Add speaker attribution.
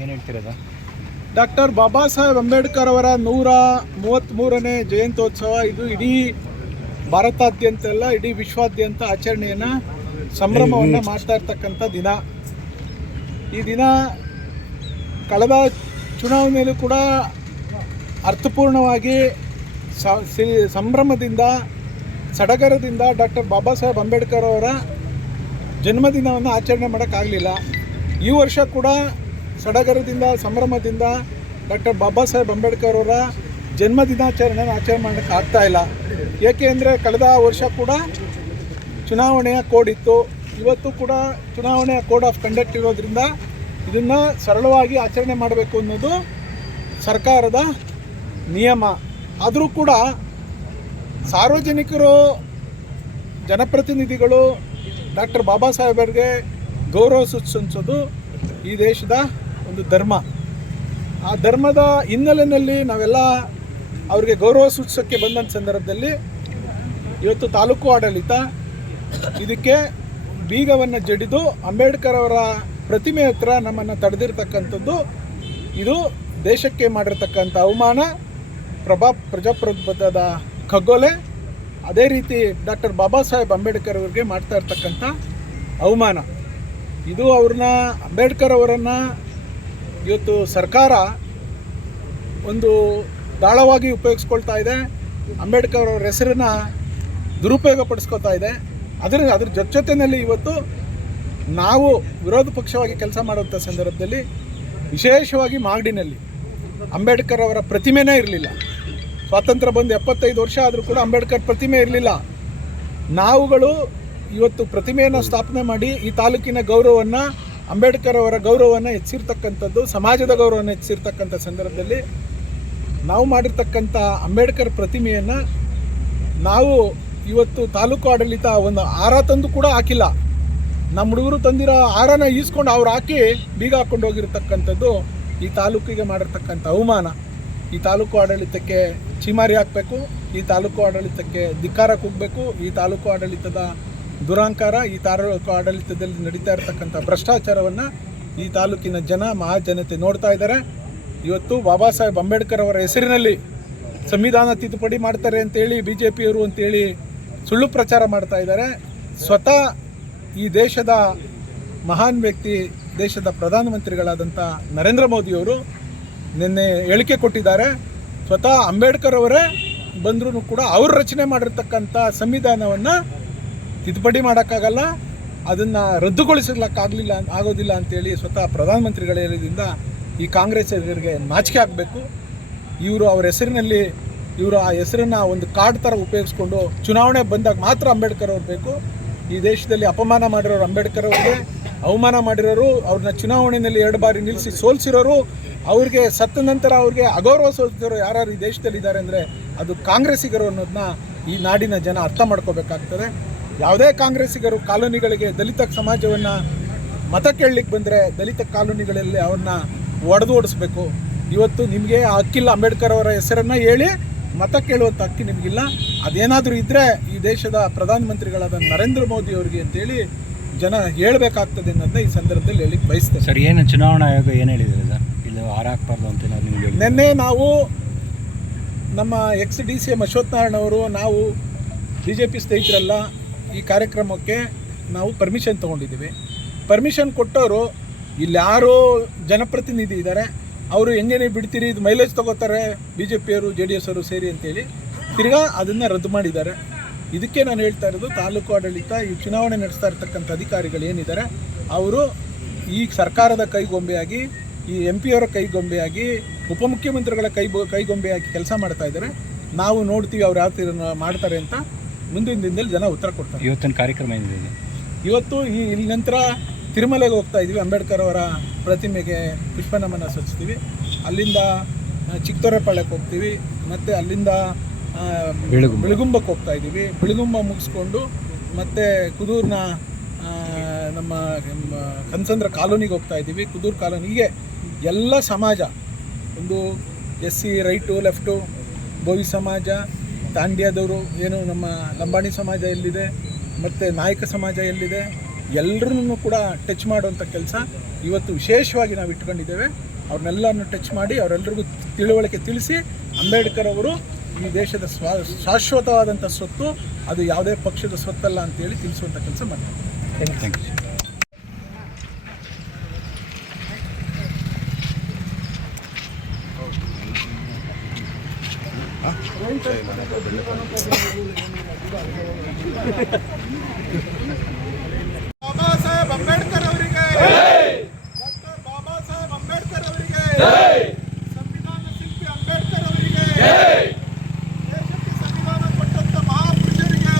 Speaker 1: ಏನು ಹೇಳ್ತೀರಾ sir
Speaker 2: doctor Baba Saheb Ambedkar ಅವರ ನೂರ ಮೂವತ್ತ್ಮೂರನೇ ಜಯಂತ್ಯೋತ್ಸವ. ಇದು ಇಡೀ ಭಾರತಾದ್ಯಂತ ಅಲ್ಲ ಇಡೀ ವಿಶ್ವಾದ್ಯಂತ ಆಚರಣೆಯನ್ನು ಸಂಭ್ರಮವನ್ನು ಮಾಡ್ತಾ ಇರ್ತಕ್ಕಂಥ ದಿನ. ಈ ದಿನ ಕಳೆದ ಚುನಾವಣೆಯಲ್ಲೂ ಕೂಡ ಅರ್ಥಪೂರ್ಣವಾಗಿ ಸಂಭ್ರಮದಿಂದ ಸಡಗರದಿಂದ ಡಾಕ್ಟರ್ ಬಾಬಾ ಸಾಹೇಬ್ ಅಂಬೇಡ್ಕರ್ ಅವರ ಜನ್ಮದಿನವನ್ನು ಆಚರಣೆ ಮಾಡೋಕ್ಕಾಗಲಿಲ್ಲ. ಈ ವರ್ಷ ಕೂಡ ಸಡಗರದಿಂದ, ಸಂಭ್ರಮದಿಂದ ಡಾಕ್ಟರ್ ಬಾಬಾ ಸಾಹೇಬ್ ಅಂಬೇಡ್ಕರ್ ಅವರ ಜನ್ಮ ದಿನಾಚರಣೆನ ಆಚರಣೆ ಮಾಡೋಕ್ಕೆ ಆಗ್ತಾ ಇಲ್ಲ. ಏಕೆ ಅಂದರೆ ಕಳೆದ ವರ್ಷ ಕೂಡ ಚುನಾವಣೆಯ ಕೋಡ್ ಇತ್ತು. ಇವತ್ತು ಕೂಡ ಚುನಾವಣೆಯ ಕೋಡ್ ಆಫ್ ಕಂಡಕ್ಟ್ ಇರೋದ್ರಿಂದ ಇದನ್ನು ಸರಳವಾಗಿ ಆಚರಣೆ ಮಾಡಬೇಕು ಅನ್ನೋದು ಸರ್ಕಾರದ ನಿಯಮ. ಆದರೂ ಕೂಡ ಸಾರ್ವಜನಿಕರು, ಜನಪ್ರತಿನಿಧಿಗಳು, ಡಾಕ್ಟರ್ ಬಾಬಾ ಸಾಹೇಬರಿಗೆ ಗೌರವ ಸೂಚಿಸೋದು ಈ ದೇಶದ ಒಂದು ಧರ್ಮ. ಆ ಧರ್ಮದ ಹಿನ್ನೆಲೆಯಲ್ಲಿ ನಾವೆಲ್ಲ ಅವರಿಗೆ ಗೌರವ ಸೂಚಿಸೋಕ್ಕೆ ಬಂದಂಥ ಸಂದರ್ಭದಲ್ಲಿ ಇವತ್ತು ತಾಲೂಕು ಆಡಳಿತ ಇದಕ್ಕೆ ಬೀಗವನ್ನು ಜಡಿದು ಅಂಬೇಡ್ಕರ್ ಅವರ ಪ್ರತಿಮೆ ಹತ್ರ ನಮ್ಮನ್ನು ತಡೆದಿರ್ತಕ್ಕಂಥದ್ದು. ಇದು ದೇಶಕ್ಕೆ ಮಾಡಿರ್ತಕ್ಕಂಥ ಅವಮಾನ, ಪ್ರಭಾ ಪ್ರಜಾಪ್ರಭುತ್ವದ ಖಗೋಲೆ, ಅದೇ ರೀತಿ ಡಾಕ್ಟರ್ ಬಾಬಾ ಸಾಹೇಬ್ ಅಂಬೇಡ್ಕರ್ ಅವರಿಗೆ ಮಾಡ್ತಾ ಇರ್ತಕ್ಕಂಥ ಅವಮಾನ. ಇದು ಅವ್ರನ್ನ, ಅಂಬೇಡ್ಕರ್ ಅವರನ್ನು ಇವತ್ತು ಸರ್ಕಾರ ಒಂದು ದಾಳವಾಗಿ ಉಪಯೋಗಿಸ್ಕೊಳ್ತಾ ಇದೆ. ಅಂಬೇಡ್ಕರ್ ಅವರ ಹೆಸರನ್ನ ದುರುಪಯೋಗ ಪಡಿಸ್ಕೊತಾ ಇದೆ. ಅದರ ಅದ್ರ ಜೊತೆ ಜೊತೆಯಲ್ಲಿ ಇವತ್ತು ನಾವು ವಿರೋಧ ಪಕ್ಷವಾಗಿ ಕೆಲಸ ಮಾಡುವಂಥ ಸಂದರ್ಭದಲ್ಲಿ ವಿಶೇಷವಾಗಿ ಮಾಗಡಿನಲ್ಲಿ ಅಂಬೇಡ್ಕರ್ ಅವರ ಪ್ರತಿಮೆನೇ ಇರಲಿಲ್ಲ. ಸ್ವಾತಂತ್ರ್ಯ ಬಂದು ಎಪ್ಪತ್ತೈದು ವರ್ಷ ಆದರೂ ಕೂಡ ಅಂಬೇಡ್ಕರ್ ಪ್ರತಿಮೆ ಇರಲಿಲ್ಲ. ನಾವುಗಳು ಇವತ್ತು ಪ್ರತಿಮೆಯನ್ನು ಸ್ಥಾಪನೆ ಮಾಡಿ ಈ ತಾಲೂಕಿನ ಗೌರವವನ್ನು ಅಂಬೇಡ್ಕರ್ ಅವರ ಗೌರವವನ್ನು ಹೆಚ್ಚಿರ್ತಕ್ಕಂಥದ್ದು, ಸಮಾಜದ ಗೌರವವನ್ನು ಹೆಚ್ಚಿರ್ತಕ್ಕಂಥ ಸಂದರ್ಭದಲ್ಲಿ ನಾವು ಮಾಡಿರ್ತಕ್ಕಂಥ ಅಂಬೇಡ್ಕರ್ ಪ್ರತಿಮೆಯನ್ನು ನಾವು ಇವತ್ತು ತಾಲೂಕು ಆಡಳಿತ ಒಂದು ಆರ ತಂದು ಕೂಡ ಹಾಕಿಲ್ಲ. ನಮ್ಮ ಹುಡುಗರು ತಂದಿರೋ ಆರನ ಈಸ್ಕೊಂಡು ಅವ್ರು ಹಾಕಿ ಬೀಗ ಹಾಕ್ಕೊಂಡು ಹೋಗಿರ್ತಕ್ಕಂಥದ್ದು ಈ ತಾಲೂಕಿಗೆ ಮಾಡಿರ್ತಕ್ಕಂಥ ಅವಮಾನ. ಈ ತಾಲೂಕು ಆಡಳಿತಕ್ಕೆ ಚೀಮಾರಿ ಹಾಕಬೇಕು, ಈ ತಾಲೂಕು ಆಡಳಿತಕ್ಕೆ ಧಿಕ್ಕಾರ ಕೂಗಬೇಕು, ಈ ತಾಲೂಕು ಆಡಳಿತದ ದುರಾಂಕಾರ ಈ ತಾಲೂಕು ಆಡಳಿತದಲ್ಲಿ ನಡೀತಾ ಇರತಕ್ಕಂಥ ಭ್ರಷ್ಟಾಚಾರವನ್ನು ಈ ತಾಲೂಕಿನ ಜನ, ಮಹಾಜನತೆ ನೋಡ್ತಾ ಇದ್ದಾರೆ. ಇವತ್ತು ಬಾಬಾ ಸಾಹೇಬ್ ಅಂಬೇಡ್ಕರ್ ಅವರ ಹೆಸರಿನಲ್ಲಿ ಸಂವಿಧಾನ ತಿದ್ದುಪಡಿ ಮಾಡ್ತಾರೆ ಅಂತೇಳಿ ಬಿ ಜೆ ಪಿಯವರು ಅಂತೇಳಿ ಸುಳ್ಳು ಪ್ರಚಾರ ಮಾಡ್ತಾ ಇದ್ದಾರೆ. ಸ್ವತಃ ಈ ದೇಶದ ಮಹಾನ್ ವ್ಯಕ್ತಿ, ದೇಶದ ಪ್ರಧಾನಮಂತ್ರಿಗಳಾದಂಥ ನರೇಂದ್ರ ಮೋದಿಯವರು ನಿನ್ನೆ ಹೇಳಿಕೆ ಕೊಟ್ಟಿದ್ದಾರೆ. ಸ್ವತಃ ಅಂಬೇಡ್ಕರ್ ಅವರೇ ಬಂದರೂ ಕೂಡ ಅವರು ರಚನೆ ಮಾಡಿರ್ತಕ್ಕಂಥ ಸಂವಿಧಾನವನ್ನು ತಿದ್ದುಪಡಿ ಮಾಡೋಕ್ಕಾಗಲ್ಲ, ಅದನ್ನು ರದ್ದುಗೊಳಿಸಲಿಕ್ಕಾಗಲಿಲ್ಲ ಆಗೋದಿಲ್ಲ ಅಂತೇಳಿ ಸ್ವತಃ ಪ್ರಧಾನಮಂತ್ರಿಗಳ ಹೇಳಿದಿಂದ ಈ ಕಾಂಗ್ರೆಸ್ಸರಿಗೆ ನಾಚಿಕೆ ಆಗಬೇಕು. ಇವರು ಅವರ ಹೆಸರಿನಲ್ಲಿ, ಇವರು ಆ ಹೆಸರನ್ನು ಒಂದು ಕಾರ್ಡ್ ಥರ ಉಪಯೋಗಿಸ್ಕೊಂಡು ಚುನಾವಣೆ ಬಂದಾಗ ಮಾತ್ರ ಅಂಬೇಡ್ಕರ್ ಅವ್ರು ಬೇಕು. ಈ ದೇಶದಲ್ಲಿ ಅಪಮಾನ ಮಾಡಿರೋರು ಅಂಬೇಡ್ಕರ್ ಅವರಿಗೆ, ಅವಮಾನ ಮಾಡಿರೋರು, ಅವ್ರನ್ನ ಚುನಾವಣೆಯಲ್ಲಿ ಎರಡು ಬಾರಿ ನಿಲ್ಲಿಸಿ ಸೋಲಿಸಿರೋರು, ಅವ್ರಿಗೆ ಸತ್ತ ನಂತರ ಅವ್ರಿಗೆ ಅಗೌರವ ಸೋಲಿಸಿರೋ ಯಾರು ಈ ದೇಶದಲ್ಲಿ ಇದ್ದಾರೆ ಅಂದರೆ ಅದು ಕಾಂಗ್ರೆಸ್ಸಿಗರು ಅನ್ನೋದನ್ನ ಈ ನಾಡಿನ ಜನ ಅರ್ಥ ಮಾಡ್ಕೋಬೇಕಾಗ್ತದೆ. ಯಾವುದೇ ಕಾಂಗ್ರೆಸ್ಸಿಗರು ಕಾಲೋನಿಗಳಿಗೆ ದಲಿತ ಸಮಾಜವನ್ನು ಮತ ಕೇಳಲಿಕ್ಕೆ ಬಂದರೆ ದಲಿತ ಕಾಲೋನಿಗಳಲ್ಲಿ ಅವ್ರನ್ನ ಒಡೆದು ಓಡಿಸ್ಬೇಕು. ಇವತ್ತು ನಿಮಗೆ ಆ ಹಕ್ಕಿಲ್ಲ ಅಂಬೇಡ್ಕರ್ ಅವರ ಹೆಸರನ್ನು ಹೇಳಿ ಮತ ಕೇಳುವಂಥ ಹಕ್ಕಿ ನಿಮಗಿಲ್ಲ. ಅದೇನಾದರೂ ಇದ್ದರೆ ಈ ದೇಶದ ಪ್ರಧಾನಮಂತ್ರಿಗಳಾದ ನರೇಂದ್ರ ಮೋದಿ ಅವರಿಗೆ ಅಂತೇಳಿ ಜನ ಹೇಳಬೇಕಾಗ್ತದೆ ಅನ್ನೋದನ್ನ ಈ ಸಂದರ್ಭದಲ್ಲಿ ಹೇಳಿಕ್ಕೆ ಬಯಸ್ತೇನೆ.
Speaker 1: ಸರ್ ಏನು ಚುನಾವಣಾ ಆಯೋಗ ಏನು ಹೇಳಿದ್ದಾರೆ ಸರ್? ಇಲ್ಲಿ ಹಾರಾಗಬಾರ್ದು ಅಂತ ನಾನು ನಿಮಗೆ?
Speaker 2: ನಿನ್ನೆ ನಾವು ನಮ್ಮ ex D C M Ashwathnarayan ಅವರು ನಾವು ಬಿ ಜೆ ಪಿ ಸ್ನೇಹಿತರೆಲ್ಲ ಈ ಕಾರ್ಯಕ್ರಮಕ್ಕೆ ನಾವು ಪರ್ಮಿಷನ್ ತೊಗೊಂಡಿದ್ದೀವಿ. ಪರ್ಮಿಷನ್ ಕೊಟ್ಟವರು ಇಲ್ಲಿ ಯಾರು ಜನಪ್ರತಿನಿಧಿ ಇದ್ದಾರೆ. ಅವರು ಹೆಂಗೇನೆ ಬಿಡ್ತೀರಿ, ಇದು ಮೈಲೇಜ್ ತಗೋತಾರೆ ಬಿ ಜೆ ಪಿಯವರು ಜೆ ಡಿ ಎಸ್ ಅವರು ಸೇರಿ ಅಂತೇಳಿ ತಿರ್ಗಾ ಅದನ್ನು ರದ್ದು ಮಾಡಿದ್ದಾರೆ. ಇದಕ್ಕೆ ನಾನು ಹೇಳ್ತಾ ಇರೋದು, ತಾಲೂಕು ಆಡಳಿತ ಈ ಚುನಾವಣೆ ನಡೆಸ್ತಾ ಇರ್ತಕ್ಕಂಥ ಅಧಿಕಾರಿಗಳು ಏನಿದ್ದಾರೆ, ಅವರು ಈ ಸರ್ಕಾರದ ಕೈಗೊಂಬೆಯಾಗಿ, ಈ ಎಂ ಪಿ ಅವರ ಕೈಗೊಂಬೆಯಾಗಿ, ಉಪಮುಖ್ಯಮಂತ್ರಿಗಳ ಕೈ ಕೈಗೊಂಬೆಯಾಗಿ ಕೆಲಸ ಮಾಡ್ತಾ ಇದ್ದಾರೆ. ನಾವು ನೋಡ್ತೀವಿ ಅವ್ರು ಯಾವ ಥರ ಮಾಡ್ತಾರೆ ಅಂತ. ಮುಂದಿನ ದಿನದಲ್ಲಿ ಜನ ಉತ್ತರ ಕೊಡ್ತಾರೆ.
Speaker 1: ಇವತ್ತಿನ ಕಾರ್ಯಕ್ರಮ ಏನಿದೆ
Speaker 2: ಇವತ್ತು ಈ ಇಲ್ಲಿ ನಂತರ ತಿರುಮಲೆಗೆ ಹೋಗ್ತಾ ಇದ್ದೀವಿ ಅಂಬೇಡ್ಕರ್ ಅವರ ಪ್ರತಿಮೆಗೆ ಪುಷ್ಪ ನಮನ ಸಲ್ಲಿಸ್ತೀವಿ. ಅಲ್ಲಿಂದ ಆ, ಚಿಕ್ಕತೊರೆಪಾಳ್ಯಕ್ಕೆ ಹೋಗ್ತೀವಿ. ಮತ್ತು ಅಲ್ಲಿಂದ. ಬೆಳಗುಂಬಕ್ಕೆ ಹೋಗ್ತಾ ಇದ್ದೀವಿ. ಬೆಳಗುಂಬ ಮುಗಿಸ್ಕೊಂಡು ಮತ್ತು ಕುದೂರ್ನ ನಮ್ಮ ಕನ್ಸಂದ್ರ ಕಾಲೋನಿಗೆ ಹೋಗ್ತಾ ಇದ್ದೀವಿ. ಕುದೂರು ಕಾಲೋನಿಗೆ ಎಲ್ಲ ಸಮಾಜ ಒಂದು S C right left Bhovi ಸಮಾಜ ತಾಂಡ್ಯದವರು ಏನು ನಮ್ಮ ಲಂಬಾಣಿ ಸಮಾಜ ಎಲ್ಲಿದೆ, ಮತ್ತು ನಾಯಕ ಸಮಾಜ ಎಲ್ಲಿದೆ ಎಲ್ಲರನ್ನೂ ಕೂಡ ಟಚ್ ಮಾಡುವಂಥ ಕೆಲಸ ಇವತ್ತು ವಿಶೇಷವಾಗಿ ನಾವು ಇಟ್ಕೊಂಡಿದ್ದೇವೆ. ಅವ್ರನ್ನೆಲ್ಲರನ್ನು ಟಚ್ ಮಾಡಿ ಅವರೆಲ್ಲರಿಗೂ ತಿಳುವಳಿಕೆ ತಿಳಿಸಿ ಅಂಬೇಡ್ಕರ್ ಅವರು ಈ ದೇಶದ ಸ್ವಾ ಶಾಶ್ವತವಾದಂಥ ಸ್ವತ್ತು ಅದು ಯಾವುದೇ ಪಕ್ಷದ ಸ್ವತ್ತಲ್ಲ ಅಂತೇಳಿ ತಿಳಿಸುವಂಥ ಕೆಲಸ ಮಾಡ್ತಾರೆ.
Speaker 1: ಥ್ಯಾಂಕ್ ಯು
Speaker 2: ಬಾಬಾ ಸಾಹೇಬ್ ಅಂಬೇಡ್ಕರ್ ಅವರಿಗೆ. ಡಾಕ್ಟರ್ ಬಾಬಾ ಸಾಹೇಬ್ ಅಂಬೇಡ್ಕರ್ ಅವರಿಗೆ. ಸಂವಿಧಾನ ಶಿಲ್ಪಿ ಅಂಬೇಡ್ಕರ್ ಅವರಿಗೆ. ದೇಶಕ್ಕೆ ಸಂವಿಧಾನ ಕೊಟ್ಟಂತ ಮಹಾಪುರುಷರಿಗೆ.